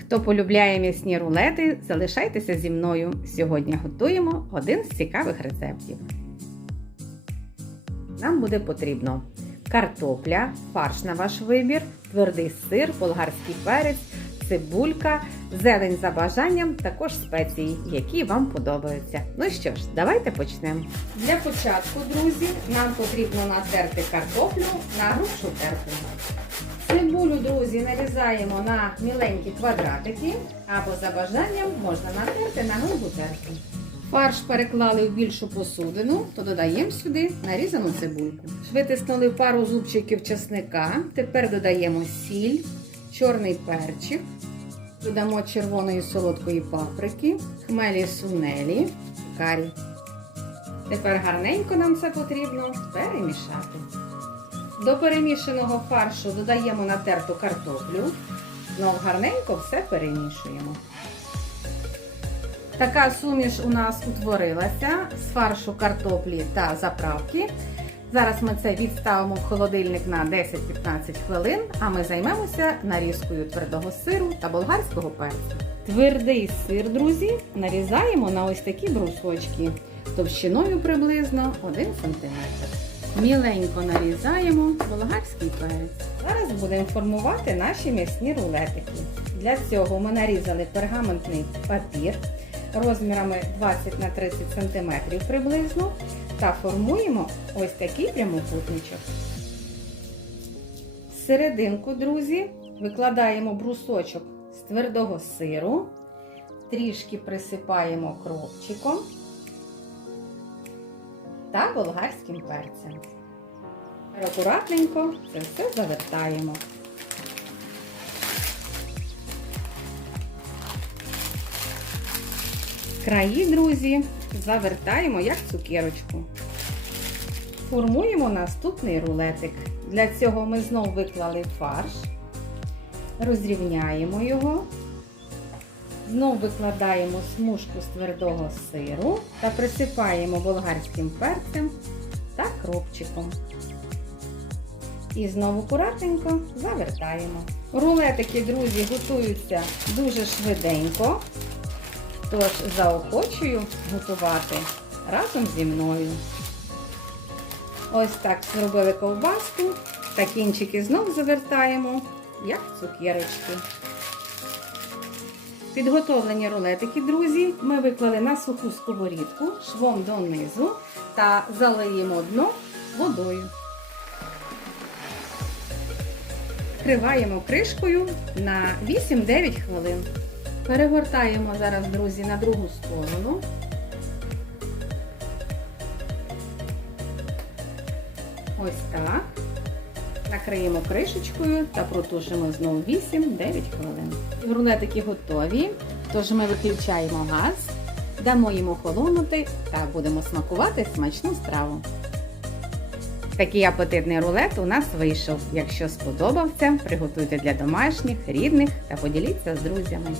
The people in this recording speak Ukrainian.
Хто полюбляє м'ясні рулети, залишайтеся зі мною. Сьогодні готуємо один з цікавих рецептів. Нам буде потрібно картопля, фарш на ваш вибір, твердий сир, болгарський перець, цибулька, зелень за бажанням, також спеції, які вам подобаються. Ну що ж, давайте почнемо. Для початку, друзі, нам потрібно натерти картоплю на грубшу терку. Цибулю, друзі, нарізаємо на міленькі квадратики, або за бажанням можна натерти на грубу терку. Фарш переклали в більшу посудину, то додаємо сюди нарізану цибульку. Витиснули пару зубчиків чесника. Тепер додаємо сіль, чорний перчик, додамо червоної солодкої паприки, хмелі сунелі, карі. Тепер гарненько нам це потрібно перемішати. До перемішаного фаршу додаємо натерту картоплю. Знов гарненько все перемішуємо. Така суміш у нас утворилася з фаршу картоплі та заправки. Зараз ми це відставимо в холодильник на 10-15 хвилин, а ми займемося нарізкою твердого сиру та болгарського перцю. Твердий сир, друзі, нарізаємо на ось такі брусочки товщиною приблизно 1 см. Міленько нарізаємо болгарський перець. Зараз будемо формувати наші м'ясні рулетики. Для цього ми нарізали пергаментний папір розмірами 20 на 30 см приблизно та формуємо ось такий прямокутничок. Серединку, друзі, викладаємо брусочок з твердого сиру, трішки присипаємо кропчиком та болгарським перцем. Акуратненько це все завертаємо. Краї, друзі, завертаємо як цукерочку. Формуємо наступний рулетик. Для цього ми знову виклали фарш, розрівняємо його, знову викладаємо смужку з твердого сиру та присипаємо болгарським перцем та кропчиком. І знову акуратненько завертаємо. Рулетики, друзі, готуються дуже швиденько. Тож заохочую готувати разом зі мною. Ось так зробили ковбаску, та кінчики знов завертаємо, як цукерочки. Підготовлені рулетики, друзі, ми виклали на суху сковорідку швом донизу та залиємо дно водою. Вкриваємо кришкою на 8-9 хвилин. Перегортаємо зараз, друзі, на другу сторону. Ось так. Накриємо кришечкою та протушимо знову 8-9 хвилин. Рулетики готові, тож ми виключаємо газ, дамо їм охолонути та будемо смакувати смачну страву. Такий апетитний рулет у нас вийшов. Якщо сподобався, приготуйте для домашніх, рідних та поділіться з друзями.